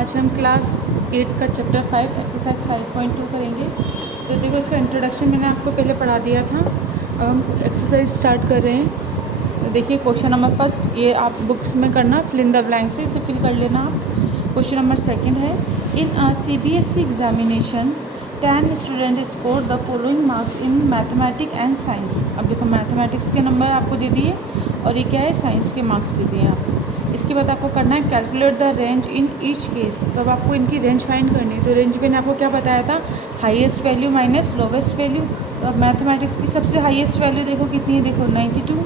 आज हम क्लास 8 का चैप्टर 5 एक्सरसाइज 5.2 करेंगे। तो देखो इसका इंट्रोडक्शन मैंने आपको पहले पढ़ा दिया था। अब हम एक्सरसाइज स्टार्ट कर रहे हैं। तो देखिए क्वेश्चन नंबर फर्स्ट, ये आप बुक्स में करना, फिल इन द ब्लैंक से इसे फिल कर लेना आप। क्वेश्चन नंबर सेकंड है, इन अ CBSE examination 10 student score the following marks in mathematics and science. अब देखो मैथमेटिक्स के नंबर आपको दे दिए और ये क्या है, साइंस के मार्क्स दे दिए आपको। इसके बाद आपको करना है calculate the range in each case. तो अब आपको इनकी रेंज फाइंड करनी है। तो रेंज मैंने आपको क्या बताया था, highest value minus lowest value. तो अब मैथमेटिक्स की सबसे हाईएस्ट वैल्यू देखो कितनी है, देखो 92,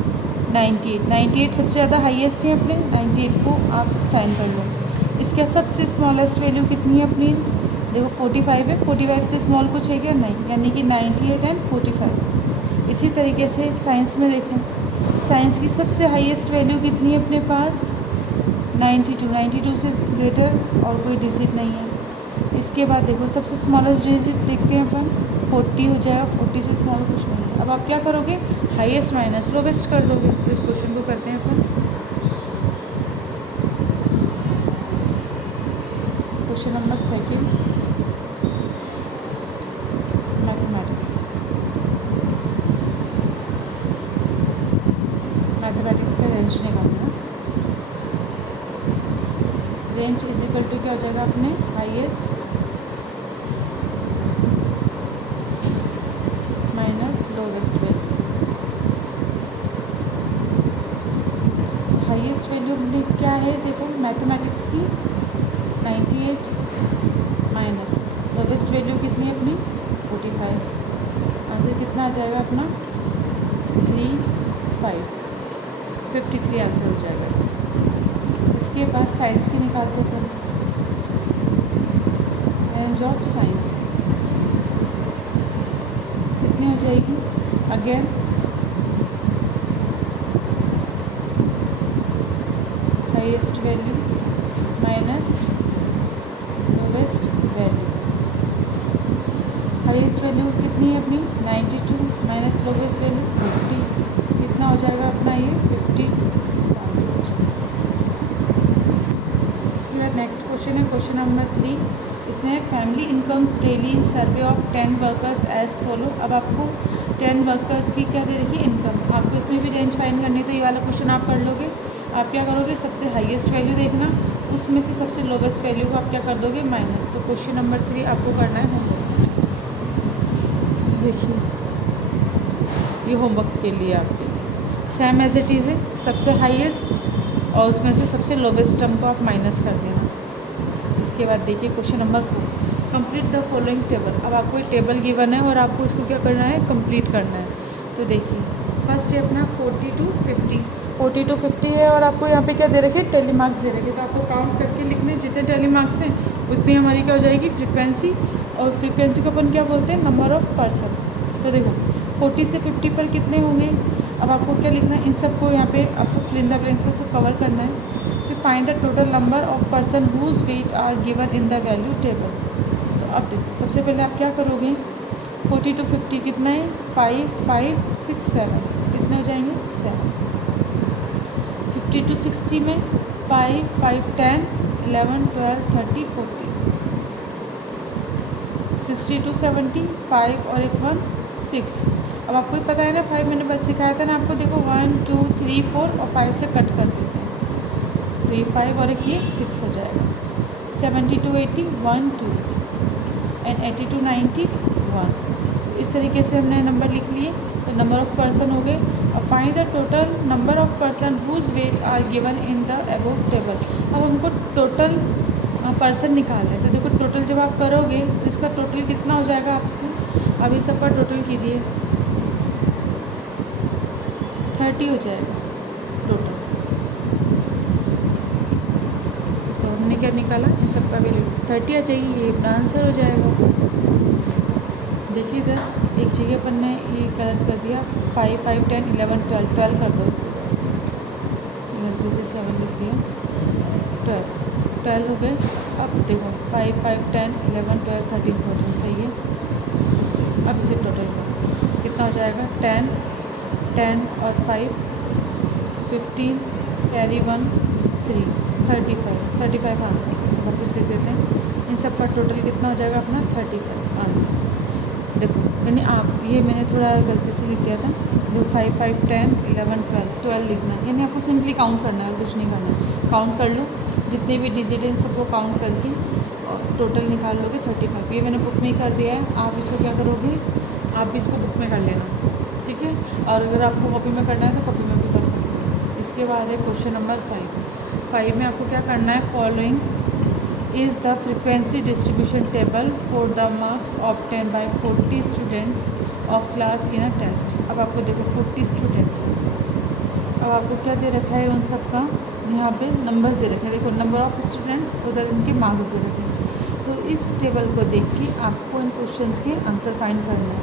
98, 98 सबसे ज़्यादा हाईएस्ट है अपने, 98 को आप साइन कर लो। इसके सबसे स्मॉलेस्ट वैल्यू कितनी है अपनी, देखो 45 है। 45 से स्मॉल कुछ है क्या, नहीं, यानी कि 98 एंड 45। इसी तरीके से साइंस में देखो, साइंस की सबसे हाईएस्ट वैल्यू कितनी है अपने पास, 92। 92 से ग्रेटर और कोई डिजिट नहीं है। इसके बाद देखो सबसे स्मॉलेस्ट डिजिट देखते हैं अपन, 40 हो जाएगा। 40 से स्मॉल कुछ नहीं है। अब आप क्या करोगे, हाईएस्ट माइनस लोवेस्ट कर दोगे। तो इस क्वेश्चन को करते हैं अपन। Question number second, mathematics. Mathematics का रेंज निकालना। रेंज इज इक्वल टू क्या हो जाएगा अपने, highest minus lowest value. Highest value अपनी क्या है, देखो मैथमेटिक्स की 98 माइनस लोवेस्ट वैल्यू कितनी है अपनी, 45। आंसर कितना आ जाएगा अपना, 53 आंसर हो जाएगा इसका। इसके बाद साइंस की निकालते हैं। रेंज ऑफ साइंस कितनी हो जाएगी, again highest value minus lowest value. Highest value कितनी है अपनी, 92 माइनस लोवेस्ट वैल्यू 50। कितना हो जाएगा अपना ये, 50 इसका आंसर हो जाएगा। इसके बाद नेक्स्ट क्वेश्चन है क्वेश्चन नंबर 3। इसमें family incomes daily survey of 10 workers as follow. अब आपको 10 वर्कर्स की क्या दे रखी है, इनकम। आपको इसमें भी रेंज फाइंड करनी है। तो ये वाला क्वेश्चन आप कर लोगे। आप क्या करोगे, सबसे हाईएस्ट वैल्यू देखना, उसमें से सबसे लोवेस्ट वैल्यू को आप क्या कर दोगे, माइनस। तो क्वेश्चन नंबर 3 आपको करना है होमवर्क। देखिए ये होमवर्क के लिए आपके सेम एज इट इज़ है, सबसे हाईएस्ट और उसमें से सबसे लोवेस्ट टर्म को आप माइनस कर देना। इसके बाद देखिए question number 4, complete the following table. अब आपको एक टेबल गिवन है और आपको इसको क्या करना है, कंप्लीट करना है। तो देखिए फर्स्ट है अपना 40 to 50। 40 to 50 है और आपको यहाँ पे क्या दे रखे, टेली मार्क्स दे रखे। तो आपको काउंट करके लिखने, जितने टेली मार्क्स हैं उतनी हमारी क्या हो जाएगी, फ्रीक्वेंसी। और फ्रीक्वेंसी को अपन क्या बोलते हैं, नंबर ऑफ पर्सन। तो देखो 40 से 50 पर कितने होंगे। अब आपको क्या लिखना है, इन सबको यहाँ पे आपको फिल इन द ब्लैंक्स से कवर करना है। फिर find the total number of person whose weight are given in the value table. तो अब देखो सबसे पहले आप क्या करोगे, 40 to 50 कितना है, 5 5 6 7 कितने हो जाएंगे, 7। 50 to 60 में 5 5 10 11 12 13 14। 60 to 70 5 और एक 1 6। अब आपको पता है ना, 5 मैंने बस सिखाया था ना आपको। देखो 1 2 3 4 और 5 से कट कर देते हैं। तो ये 5 और एक ये 6 हो जाएगा। 70 to 80 1 2 एंड 80 to 90 1। इस तरीके से हमने नंबर लिख लिए। तो नंबर ऑफ़ पर्सन हो गए। और find the total number of person whose weight are given in the above table. अब हमको टोटल पर्सन निकालना है। तो देखो टोटल जब आप करोगे तो इसका टोटल कितना हो जाएगा आपको, अभी सबका टोटल कीजिए, 30 हो जाएगा टोटल। तो हमने क्या निकाला, इन सबका वैल्यू 30 आ जाएगी, ये अपना आंसर हो जाएगा। देखिए इधर एक जगह अपन ने ये गलत कर दिया, 5 5 10 11 12 12 कर दो उसको, बस गलती से 7 लिख दिया, 12 हो गए। अब देखो 5 5 10 11 12 13 14 सही है। अब इसे टोटल करो, कितना हो जाएगा, 10 10 और 5 15 कैरी 1 3 35 आंसर। इसे वापस लिख देते हैं। इन सब का टोटल कितना हो जाएगा अपना 35 आंसर। देखो मैंने ये मैंने थोड़ा गलती से लिख दिया था। जो 5 5 10 11 12 लिखना है, यानी आपको सिंपली काउंट करना है, कुछ नहीं करना है। काउंट कर लो, जितने भी डिजिट हैं सबको काउंट करके और टोटल निकाल लोगे 35। ये मैंने बुक में ही कर दिया है। आप इसको क्या करोगे, आप भी इसको बुक में कर लेना, ठीक है। और अगर आपको कॉपी में करना है तो कॉपी में भी कर सकते हैं। इसके बाद है क्वेश्चन नंबर 5 में आपको क्या करना है, following is the frequency distribution table for the marks obtain by 40 students of class in a test. अब आपको देखो 40 स्टूडेंट्स हैं। अब आपको क्या दे रखा है, उन सब का यहाँ पे नंबर्स दे रखे हैं। देखो नंबर ऑफ स्टूडेंट्स, उधर उनके मार्क्स दे रखे हैं। तो इस टेबल को देख के आपको इन क्वेश्चंस के आंसर फाइंड करना है।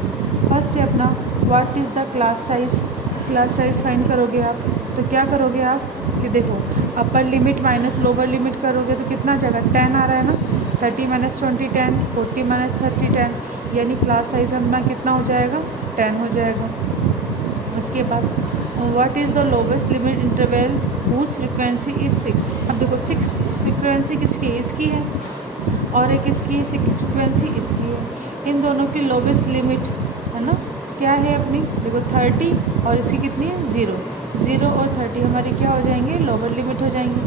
फर्स्ट है अपना what is the class size find करोगे आप। तो क्या करोगे आप कि देखो upper limit minus lower limit करोगे तो कितना आ जाएगा, 10 आ रहा है ना। 30 माइनस 20 10, 40 माइनस 30 10, यानी क्लास साइज़ अपना कितना हो जाएगा, 10 हो जाएगा। उसके बाद what is the lowest limit interval whose frequency is 6। अब देखो 6 फ्रिक्वेंसी किसकी है, इसकी है, और एक इसकी है 6 फ्रिक्वेंसी इसकी है। इन दोनों की लोवेस्ट लिमिट है ना क्या है अपनी, देखो 30 और इसकी कितनी है 0। 0 और 30 हमारी क्या हो जाएंगे, लोअर लिमिट हो जाएंगी।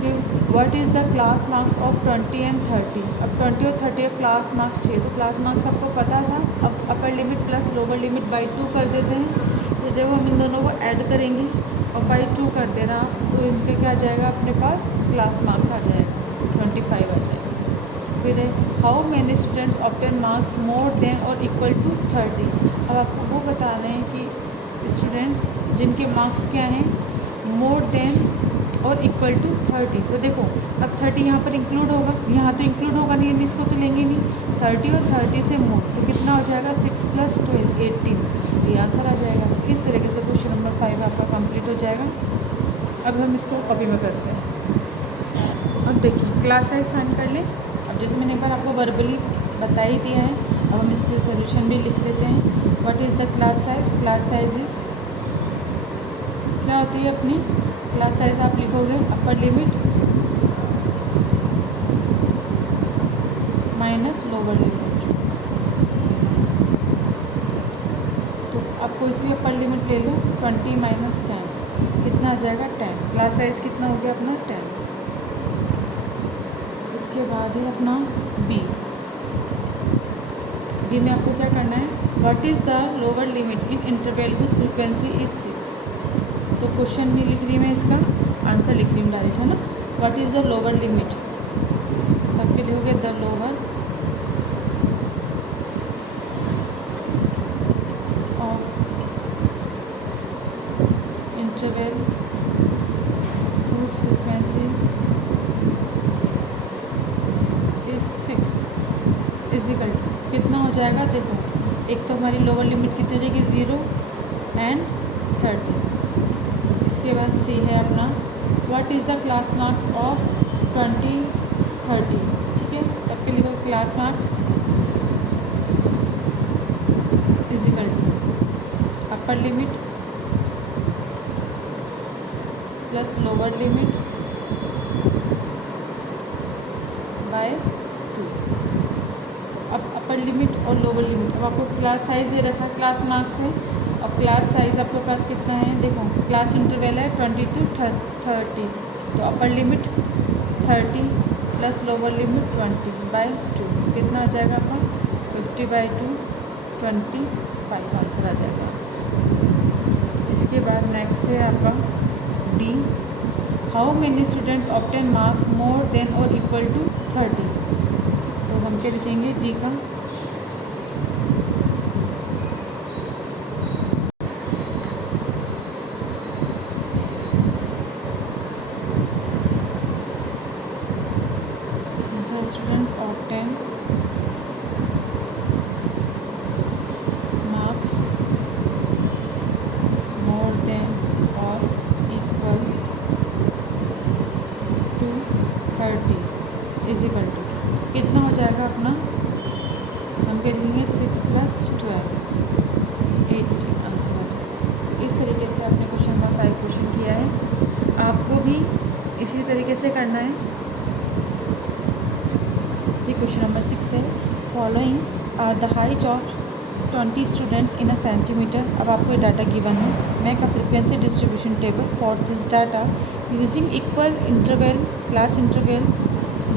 फिर what is the class marks of 20 and 30। अब 20 और 30 क्लास मार्क्स चाहिए, तो क्लास मार्क्स आपको पता था। अब upper limit plus lower limit by 2 कर देते हैं। तो जब हम इन दोनों को ऐड करेंगे और बाई 2 कर देना, तो इनके क्या आ जाएगा अपने पास, क्लास मार्क्स आ जाएगा 25 आ जाएगा। फिर है how many students obtain marks more than और इक्वल टू 30। अब आपको वो बताना है कि स्टूडेंट्स जिनके मार्क्स क्या हैं, मोर देन और इक्वल टू 30। तो देखो अब 30 यहाँ पर इंक्लूड होगा, यहाँ तो इंक्लूड होगा नहीं, इसको तो लेंगे नहीं। 30 और 30 से मोर तो कितना हो जाएगा, 6 + 12 18। ये आंसर आ जाएगा। तो इस तरीके से क्वेश्चन नंबर 5 आपका कंप्लीट हो जाएगा। अब हम इसको कॉपी में करते हैं। अब देखिए क्लास साइज फाइंड कर लें। अब जैसे मैंने एक बार आपको वर्बली बता ही दिया है, अब हम इसके सोल्यूशन भी लिख लेते हैं। What is the class size is क्या होती है अपनी क्लास साइज, आप लिखोगे upper limit minus lower limit. तो आपको इसलिए अपर लिमिट ले लो 20 माइनस 10, कितना आ जाएगा 10। क्लास साइज कितना हो गया अपना 10। इसके बाद है अपना बी में आपको क्या करना है, what is the lower limit in interval whose frequency is 6। तो क्वेश्चन नहीं लिख रही मैं, इसका आंसर लिख रही हूँ डायरेक्ट, है ना। What is the lower limit, तब के लिखोगे the lower of interval whose frequency is 6 is equal कितना हो जाएगा। देखो एक तो हमारी लोअर लिमिट कितनी हो जाएगी 0 एंड 30। इसके बाद सी है अपना what is the class marks of 20 30। ठीक है, तब के लिए class marks is equal upper limit plus lower limit by 2। अब अपर लिमिट और लोअर लिमिट, अब आपको क्लास साइज़ दे रखा है, क्लास मार्क्स है। अब क्लास साइज़ आपके पास कितना है, देखो क्लास इंटरवल है 20 to 30। तो upper limit 30 plus lower limit 20/2, कितना आ जाएगा आपका 50/2 25 आंसर आ जाएगा। इसके बाद नेक्स्ट है आपका D, how many students obtain mark more than और इक्वल टू 30। तो हम क्या लिखेंगे डी का, students obtain marks more than or equal to 30 is equal to कितना हो जाएगा अपना, हम कह लेंगे 6 + 12 8 आंसर आ जाएगा। तो इस तरीके से आपने क्वेश्चन नंबर 5 क्वेश्चन किया है। आपको भी इसी तरीके से करना है। ये क्वेश्चन नंबर 6 है। Following are the height of 20 students in a centimetre. अब आपको ये डाटा गिवन है। Make a frequency distribution table for this data using equal interval class interval,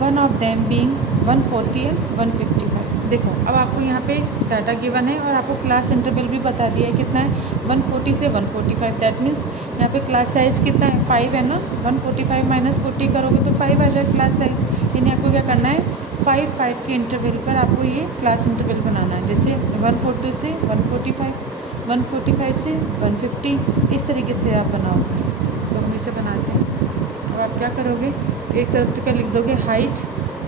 one of them being 140 and 155। देखो अब आपको यहाँ पे डाटा गिवन है और आपको क्लास इंटरवल भी बता दिया है कितना है, 140 से 145। दैट मीन्स यहाँ पे क्लास साइज़ कितना है, 5 है ना। 145 माइनस 40 करोगे तो 5 आ जाए क्लास साइज़। यानी आपको क्या करना है, 5 के इंटरवल पर आपको ये क्लास इंटरवल बनाना है। जैसे 140 से 145, 145 से 150, इस तरीके से आप बनाओगे। तो हम इसे बनाते हैं। अब आप क्या करोगे, एक तरफ का लिख दोगे हाइट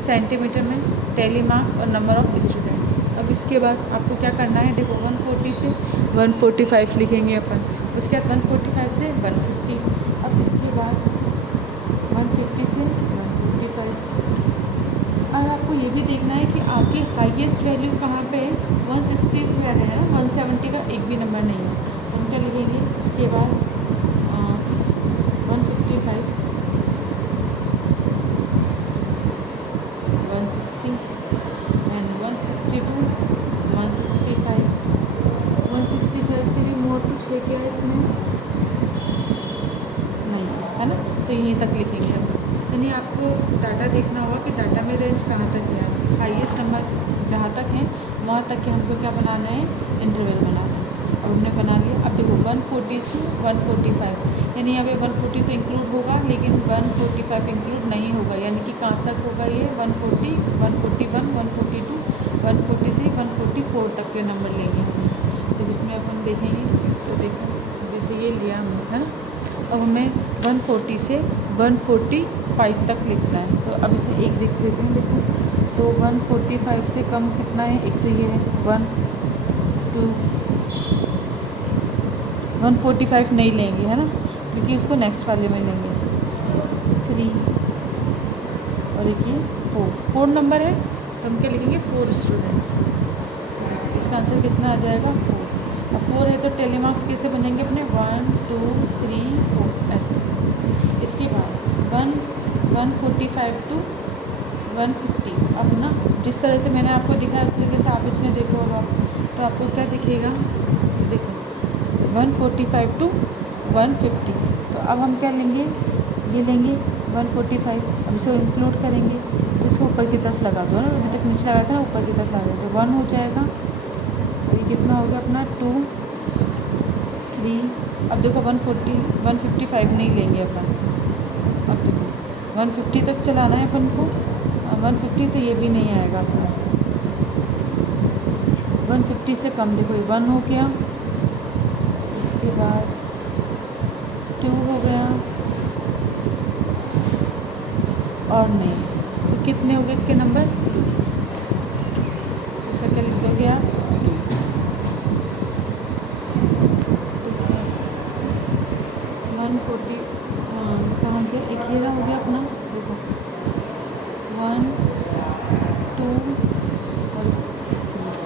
सेंटीमीटर में, टेली मार्क्स और नंबर ऑफ़ स्टूडेंट्स। अब इसके बाद आपको क्या करना है, देखो 140 से 145 लिखेंगे अपन, उसके बाद 145 से 150, अब इसके बाद 150 से 155। और आपको ये भी देखना है कि आपकी हाईएस्ट वैल्यू कहाँ पे है, 160 पे है ना, 170 का एक भी नंबर नहीं है। तो हम क्या लिखेंगे, इसके बाद 155, 160 एंड 162, 165। 165 से भी मोर कुछ है क्या इसमें, नहीं है ना, तो यहीं तक लिखेंगे हम। यानी आपको डाटा देखना होगा कि डाटा में रेंज कहाँ तक है, हाईएस्ट नंबर जहाँ तक है वहाँ तक के हमको क्या बनाना है, इंटरवल बनाना है। अब हमने बना लिया। अब देखो 140 से 145, यानी यहाँ पे 140 तो इंक्लूड होगा लेकिन 145 इंक्लूड नहीं होगा, यानी कि कहाँ तक होगा ये, 140, 141, 142, 143, 144 तक के नंबर लेंगे हम। तो इसमें अपन देखेंगे, तो देखो जैसे ये लिया हमने, है ना। अब हमें 140 से 145 तक लिखना है। तो अब इसे एक देख लेते हैं। देखो तो 145 से कम कितना है, एक तो ये है 1, 2, 145 नहीं लेंगे, है ना, क्योंकि उसको नेक्स्ट वाले में लेंगे, 3 और एक ये 4 नंबर है। तो हम क्या लिखेंगे, 4 स्टूडेंट्स। तो इसका आंसर कितना आ जाएगा, 4। अब 4 है तो टेलीमार्क्स कैसे बनेंगे अपने, 1, 2, 3, 4 ऐसे। इसके बाद 145 टू 150। अब ना जिस तरह से मैंने आपको दिखाया उस तरीके से आप इसमें देखोगे तो आपको क्या दिखेगा, देखो 145 टू 150। तो अब हम क्या लेंगे, ये लेंगे 145, अब इसे इंक्लूड करेंगे तो इसको ऊपर की तरफ लगा दो ना, अभी तक नीचे लगाया था ना, ऊपर की तरफ लगा दो, तो 1 हो जाएगा। और ये कितना हो गया अपना, 2, 3। अब देखो 155 नहीं लेंगे अपन। अब देखो 150 तक चलाना है अपन को, 150 तो ये भी नहीं आएगा अपना। 150 से कम, देखो ये 1 हो गया, इसके बाद 2 हो गया, और नहीं, तो कितने हो गए इसके नंबर, इसका क्या लिख दोगे आप, देखिए 140 कहाँ गया, एक ही हो गया अपना, देखो 1, 2 और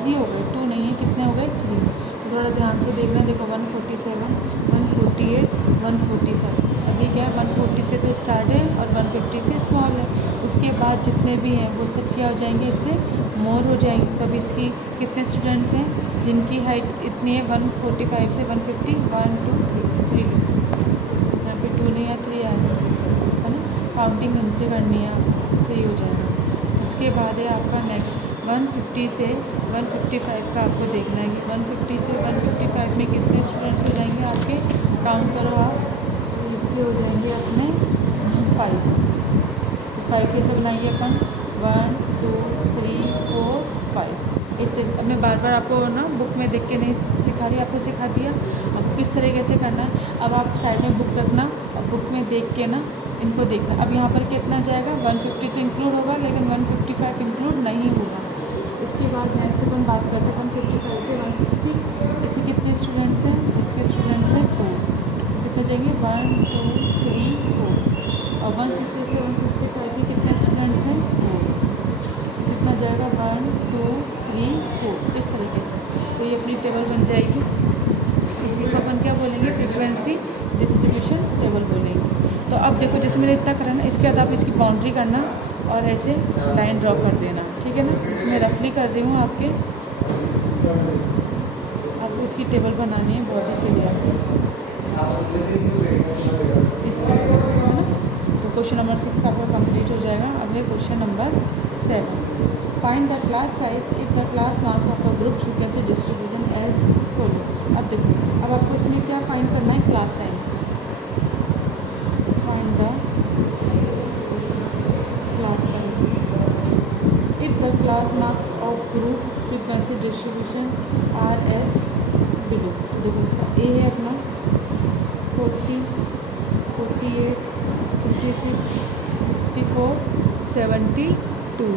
3 हो गए, 2 नहीं है, कितने हो गए, 3। तो थोड़ा ध्यान से देखना, देखो 147, 148, 145। अभी क्या है, 140 से तो स्टार्ट है और 150 से स्मॉल है, उसके बाद जितने भी हैं वो सब क्या हो जाएंगे, इससे मोर हो जाएंगे। तब इसकी कितने स्टूडेंट्स हैं जिनकी हाइट इतनी है, 145 से 150, 1, 2, 3 लिखो। यहाँ पे 2 नहीं है, 3 आया है ना, काउंटिंग उनसे करनी है, 3 हो जाएगा। उसके बाद है आपका नेक्स्ट 150 से 155 का आपको देखना है कि 150 से 155 में कितने स्टूडेंट्स हो जाएंगे आपके, काउंट करो आप, तो इसके हो जाएंगे अपने 5। तो 5 कैसे बनाएंगे अपन, 1, 2, 3, 4, 5 इससे। अब मैं बार बार आपको ना बुक में देख के नहीं सिखा रही, आपको सिखा दिया। आपको किस तरीके से करना है, अब आप साइड में बुक रखना और बुक में देख के ना इनको देखना। अब यहाँ पर कितना जाएगा, 150 तो इंक्लूड होगा लेकिन 155 इंक्लूड नहीं होगा। इसके बाद नेक्स्ट अपन बात करते हैं 155 से 160। इससे कितने स्टूडेंट्स हैं, इसके स्टूडेंट्स हैं 4। कितने जाएंगे, 1, 2, 3, 4। और 160 से 165 के कितने स्टूडेंट्स हैं, 4। कितना जाएगा, 1, 2, 3, 4 इस तरीके से। तो ये अपनी टेबल बन जाएगी। इसी को अपन क्या बोलेंगे, फ्रीक्वेंसी डिस्ट्रीब्यूशन टेबल बोलेंगे। तो अब देखो जैसे मैंने इतना करा ना, इसके बाद आप इसकी बाउंड्री करना और ऐसे लाइन ड्रॉ कर देना, ठीक है ना। इसमें रफली कर रही हूँ आपको इसकी टेबल बनानी है बॉडी के लिए इस तरह, है ना। तो क्वेश्चन नंबर 6 आपका कंप्लीट हो जाएगा। अब है question number 7। Find the class size if the class marks of a group frequency distribution as follow. अब देखो, अब आपको इसमें क्या फाइंड करना है, class size. Find the class size if the class marks of group frequency distribution are as below. तो देखो इसका ए है अपना 40, 48, 56, 64, 72।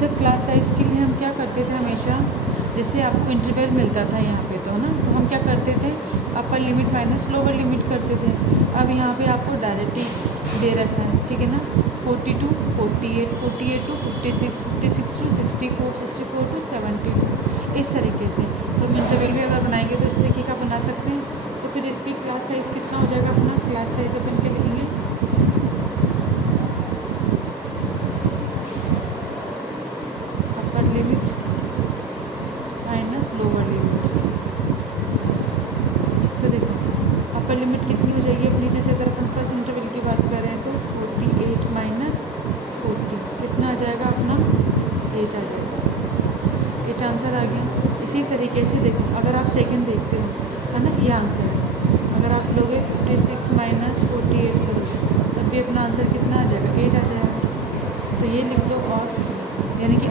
जब क्लास साइज़ के लिए हम क्या करते थे हमेशा, जैसे आपको इंटरवल मिलता था यहाँ पे तो ना, तो हम क्या करते थे, upper limit minus lower limit करते थे। अब यहाँ पे आपको डायरेक्टली दे रखा है, ठीक है ना। 42, 48, 48 टू 56, 56 टू 64, 64 टू 72, इस तरीके से। तो हम इंटरवल भी अगर बनाएंगे तो इस तरीके का बना सकते हैं। तो फिर इसकी क्लास साइज़ कितना हो जाएगा अपना, क्लास साइज़ अपन के लिखेंगे upper limit minus lower limit. तो देखो अपर लिमिट कितनी हो जाएगी अपनी, जैसे अगर अपन फर्स्ट इंटरवल की बात कर रहे हैं तो 48 माइनस 40 कितना आ जाएगा अपना, 8 आ जाएगा। 8 आंसर आ गया। इसी तरीके से देखो अगर आप सेकंड देखते हो, है ना, ये आंसर है। अगर आप लोगे 56 माइनस 48 करोगे तब भी अपना आंसर कितना आ जाएगा, 8 आ जाएगा। तो ये लिख लो, और यानी कि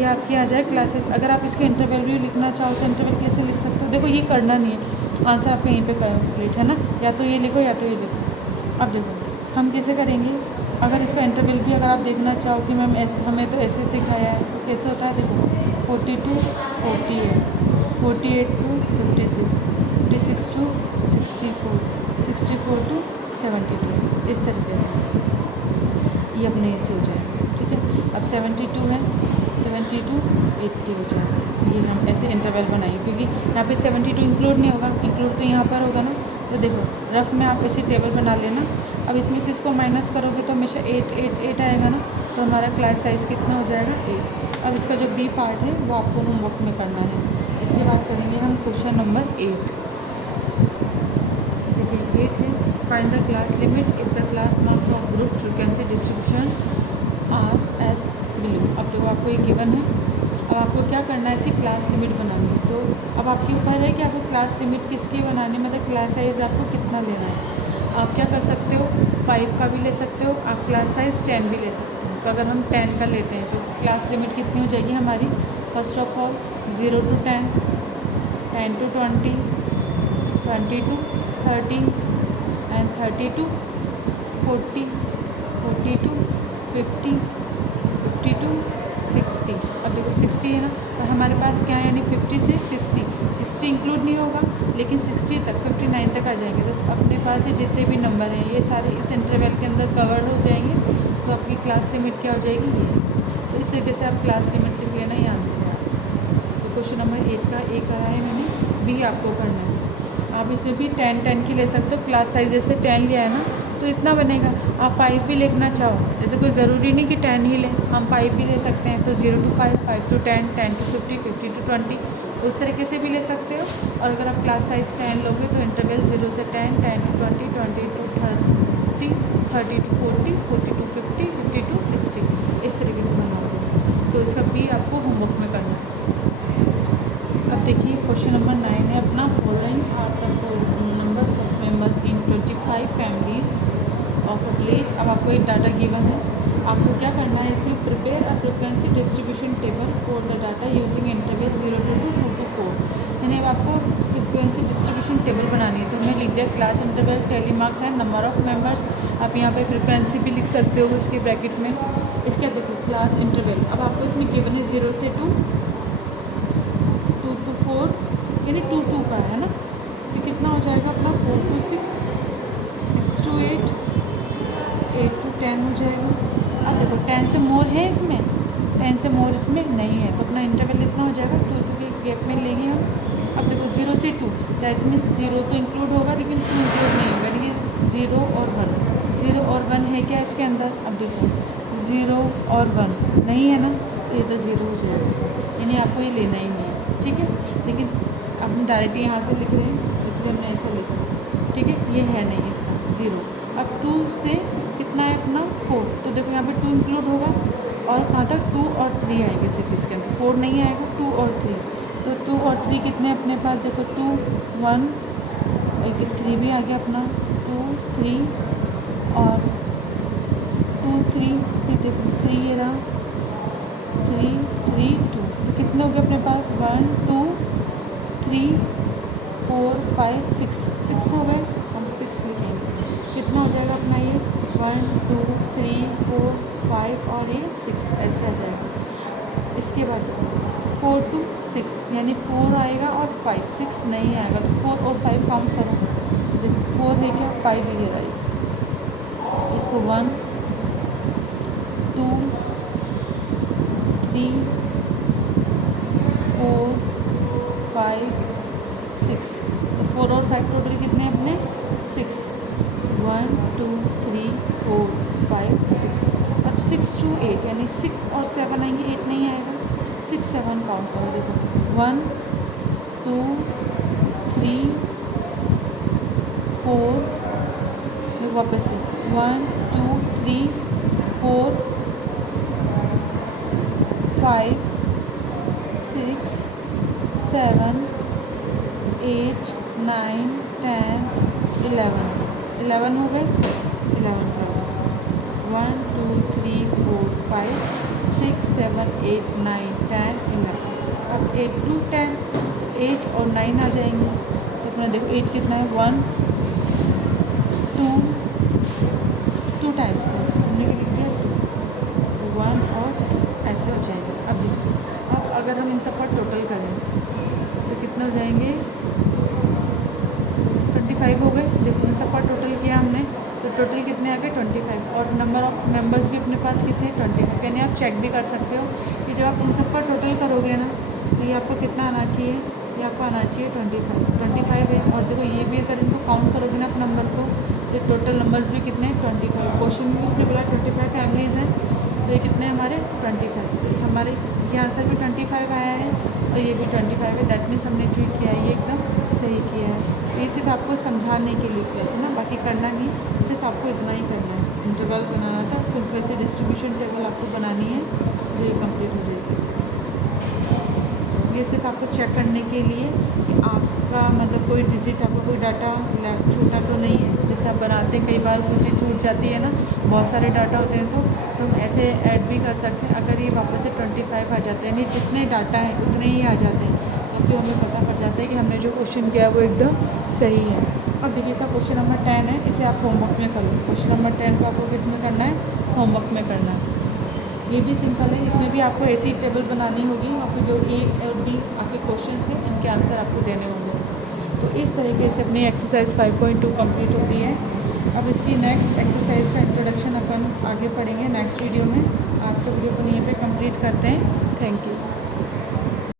ये आपकी आ जाए क्लासेस। अगर आप इसके इंटरवल भी लिखना चाहो तो इंटरवल कैसे लिख सकते हो, देखो ये करना नहीं है, आंसर आपका यहीं पे कंप्लीट है ना, या तो ये लिखो या तो ये लिखो। अब देखो हम कैसे करेंगे, अगर इसका इंटरवल भी अगर आप देखना चाहो कि मैम हमें तो ऐसे सिखाया है, तो कैसे होता है, देखो 42, 48, 48 टू 56, 56 टू 64, 64 टू 72, इस तरीके से ये अपने ऐसे हो जाएगा, ठीक है। अब 72 है, 72, 80 हो जाएगा। ये हम ऐसे इंटरवल बनाएंगे क्योंकि यहाँ पे 72 इंक्लूड नहीं होगा, इंक्लूड तो यहाँ पर होगा ना। तो देखो रफ में आप ऐसे टेबल बना लेना। अब इसमें से इसको माइनस करोगे तो हमेशा 8, 8, 8 आएगा ना, तो हमारा क्लास साइज़ कितना हो जाएगा, 8। अब इसका जो बी पार्ट है वो आपको होमवर्क में करना है। इसके बाद करेंगे हम क्वेश्चन नंबर 8। देखिए 8 है, find the class limit if the class marks of group frequency distribution are as below. अब देखो आपको ये गिवन है, अब आपको क्या करना है, इसी क्लास लिमिट बनानी है। तो अब आपके ऊपर है कि आपको क्लास लिमिट किसकी बनानी है, मतलब क्लास साइज़ आपको कितना लेना है। आप क्या कर सकते हो, 5 का भी ले सकते हो, आप क्लास साइज़ 10 भी ले सकते हो। तो अगर हम 10 का लेते हैं तो क्लास लिमिट कितनी हो जाएगी हमारी, first of all 0 to 10, 10 to 20, 20 to 30 and 30 to 40, 40 to 50, 50 to 60। अब देखो 60 है ना, और हमारे पास क्या है, यानी 50 से 60 इंक्लूड नहीं होगा, लेकिन 60 तक 59 तक आ जाएंगे। तो अपने पास ये जितने भी नंबर हैं ये सारे इस इंटरवल के अंदर कवर्ड हो जाएंगे। तो आपकी क्लास लिमिट क्या हो जाएगी, ये। तो इस तरीके से आप क्लास लिमिट लिख लेना, ये आंसर है। तो क्वेश्चन नंबर 8 का ए करा है मैंने, बी आपको करना है। आप इसमें भी 10, 10 की ले सकते हो, क्लास साइज जैसे 10 लिया है ना तो इतना बनेगा। आप 5 भी लिखना चाहो, जैसे कोई ज़रूरी नहीं कि 10 ही लें, हम 5 भी ले सकते हैं। तो 0 टू 5, 5 टू 10, 10 टू 50, 50 टू 20, उस तरीके से भी ले सकते हो। और अगर आप क्लास साइज 10 लोगे तो इंटरवल 0 से 10, 10 to 20, 20 to 30, 30 to 40, 40 to 50, 50 to 60, इस तरीके से बनाओगे। तो इसका भी आपको होमवर्क में करना है। अब देखिए क्वेश्चन नंबर 9 है अपना, following are the numbers of members in 25 families of a village. अब आपको एक डाटा गिवन है, आपको क्या करना है, इसमें prepare a frequency distribution table for the data using interval 0 to 2, 2 to 4। यानी अब आपको फ्रिक्वेंसी डिस्ट्रीब्यूशन टेबल बनानी है। तो हमने लिख दिया class interval, tally marks and number of members. आप यहाँ पे फ्रिक्वेंसी भी लिख सकते हो इसके ब्रैकेट में। इसके बाद देखो क्लास इंटरवल, अब आपको इसमें गिवन है 0 से 2, 2 टू 4, यानी 2 2 का है ना। फिर कितना हो जाएगा अपना 4 टू 6, 6 टू 8, 8 टू 10 हो जाएगा। अब देखो 10 से मोर है इसमें, 10 से मोर इसमें नहीं है, तो अपना इंटरवल इतना हो जाएगा 2 2 के गैप में लेंगे हम। अब देखो 0 से 2, दैट मीन्स 0 तो इंक्लूड होगा लेकिन 2 इंक्लूड नहीं होगा, यानी कि ज़ीरो और वन, ज़ीरो और वन है क्या इसके अंदर? अब देखो ज़ीरो और वन नहीं है ना, तो ये तो ज़ीरो हो जाएगा, यानी आपको ये लेना ही नहीं है, ठीक है। लेकिन अब हम डायरेक्ट यहाँ से लिख रहे हैं, इसलिए हमने ऐसा लिखा, ठीक है। ये है नहीं इसका ज़ीरो। अब टू से कितना है अपना? फोर, तो देखो यहाँ पे टू इंक्लूड होगा और कहाँ तक? टू और थ्री आएंगे सिर्फ इसके अंदर, फोर नहीं आएगा, टू और थ्री। तो टू और थ्री कितने अपने पास? देखो टू, वन, एक थ्री भी आ गया अपना, टू थ्री और टू थ्री, फिर देखो थ्री ये रहा, थ्री थ्री टू, तो कितने हो गए अपने पास? One two three four five six, six हो गए, हम सिक्स लिखेंगे। कितना हो जाएगा अपना ये? One two three four five और ये सिक्स, ऐसे आ जाएगा। इसके बाद फोर टू सिक्स, यानी फोर आएगा और फाइव, सिक्स नहीं आएगा, तो फोर और फाइव काउंट करो, देखो फोर है क्या? फाइव ही आएगी। इसको one two three four five six, तो फोर और फाइव टोटल कितने अपने? Six, one two three four five six. अब सिक्स टू एट, यानी सिक्स और सेवन आएंगे, एट नहीं आएगा, सिक्स सेवन काउंट करो, देखो वन टू थ्री फोर, देखो वापस से one two three four five six seven eight nine ten eleven, eleven हो गए, इलेवन का one two three four five six seven eight nine ten eleven. अब eight to ten, तो eight और nine आ जाएंगे, तो अपना देखो एट कितना है? वन टू, टू टाइम्स है, हमने क्या लिख दिया? तो वन और टू, ऐसे हो जाएगा। अब देखो, अब अगर हम इन सब का टोटल करें तो कितना हो जाएंगे? 25 हो गए। देखो इन सब का टोटल किया हमने, तो टोटल कितने आ गए? 25। और नंबर ऑफ मेंबर्स भी अपने पास कितने? 25। यानी आप चेक भी कर सकते हो कि जब आप इन सब का टोटल करोगे ना, तो ये आपको कितना आना चाहिए? ये आपको आना चाहिए 25 है। और देखो ये भी अगर इनको काउंट करोगे ना अपने नंबर को, तो टोटल नंबर्स भी कितने? 25। क्वेश्चन में इसने बोला 25 फैमिलीज़ हैं, तो ये कितने हमारे? 25। तो हमारे ये आंसर भी 25 आया है और ये भी 25 है। दैट मीन्स हमने जो किया है ये एकदम सही किया है। तो ये सिर्फ आपको समझाने के लिए कैसे ना, बाकी करना नहीं, सिर्फ आपको इतना ही करना है। इंटरवल बनाना था, फिर वैसे डिस्ट्रीब्यूशन टेबल आपको बनानी है, जो ये कंप्लीट हो जाएगी इस तरीके से। ये सिर्फ आपको चेक करने के लिए कि आपका मतलब कोई डिजिट, आपका कोई डाटा छूटा तो नहीं है। जैसे आप बनाते हैं, कई बार कोई चीज़ छूट जाती है ना, बहुत सारे डाटा होते हैं, तो हम ऐसे ऐड भी कर सकते हैं। अगर ये वापस से 25 आ जाते हैं, यानी जितने डाटा हैं उतने ही आ जाते हैं, तो फिर हमें पता पड़ जाता है कि हमने जो क्वेश्चन किया वो एकदम सही है। अब देखिए सा क्वेश्चन नंबर 10 है, इसे आप होमवर्क में करो। क्वेश्चन नंबर 10 को आपको किस में करना है? होमवर्क में करना है। ये भी सिंपल है, इसमें भी आपको ऐसी टेबल बनानी होगी, आपको जो ए और बी आपके क्वेश्चन हैं इनके आंसर आपको देने होंगे। तो इस तरीके से अपनी एक्सरसाइज 5.2 कंप्लीट होती है। अब इसकी नेक्स्ट एक्सरसाइज का इंट्रोडक्शन अपन आगे पढ़ेंगे नेक्स्ट वीडियो में। आज का वीडियो अपन यहीं पे कंप्लीट करते हैं। Thank you.